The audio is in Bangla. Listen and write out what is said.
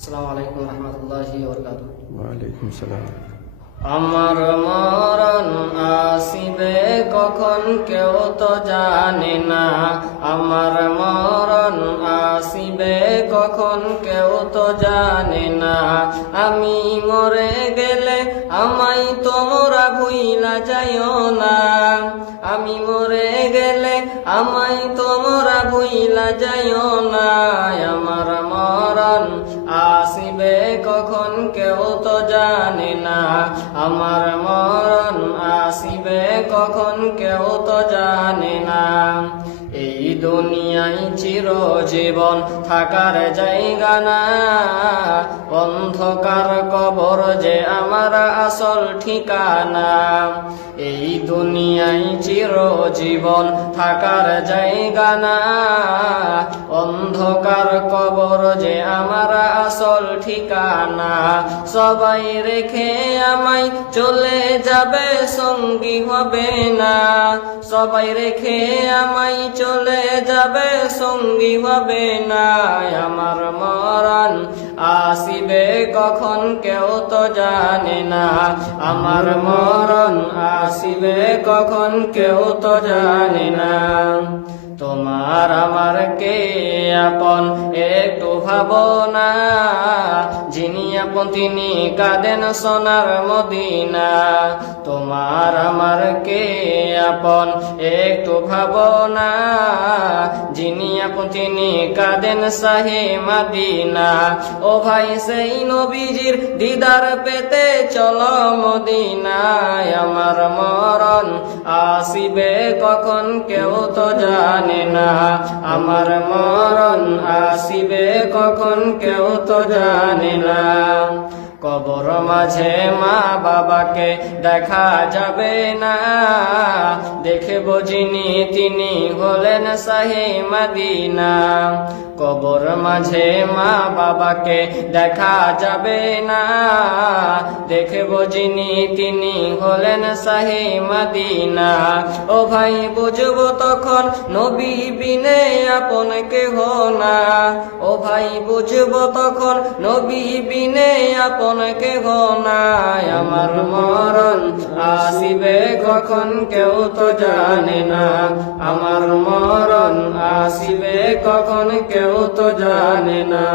আসসালামু আলাইকুম রহমতুল্লাহি ওয়া বারাকাতুহু। ওয়ালাইকুম সালাম। আমার মরণ আসিবে কখন কেউ তো জানে না, আমার মরণ আসিবে কখন কেউ তো জানে না। আমি মরে গেলে আমায় তোমরা ভুইলা যাইও না, আমি মরে গেলে আমায় তোমরা ভুইলা যাইও না। আমার মরণ আসিবে কখন কেউ তো জানে না, আমার মরণ আসিবে কখন কেউ তো জানে না। এই দুনিয়ায় চিরজীবন থাকার জায়গা না, অন্ধকার কবর যে আমার আসল ঠিকানা। এই দুনিয়ায় চিরজীবন থাকার জায়গা না, অন্ধকার কবর যে আমার আসল ঠিকানা। সবাই রেখে আমায় চলে যাবে, সঙ্গী হবে না, সবাই রেখে আমায় চলে যাবে, সঙ্গী হবে না। আমার মরণ আসিবে কখন কেউ তো জানে না, আমার মরণ আসিবে কখন কেউ তো জানে না। তোমার আমার কে আপন একটু ভাবনা, যিনি আপন তিনি কাঁদেন সোনার মদিনা। তোমার আমার কে আপন একটু ভাবনা, যিনি আপন তিনি কাঁদেন শাহে মদিনা। ও ভাই সেই নবীজির দিদার পেতে চলো মদিনায়। আমার মরণ আসিবে কখন কেউ তো জানে না, আমার মরণ আসিবে কখন কেউ তো জানে না। কবর মাঝে মা বাবাকে দেখা যাবে না, দেখব যিনি তিনি হলেন শাহে মদিনা। কবর মাঝে মা বাবাকে দেখা যাবে না, দেখব যিনি তিনি হলেন শাহে মদিনা। ও ভাই বুঝবো তখন নবী বিনে আপন কেহ না, ও ভাই বুঝবো তখন নবী বিনে আপন কেহ না। আমার মরণ আসিবে কখন কেউ তো জানে না, আমার মরণ আসিবে কখন কেউ তো জানে না।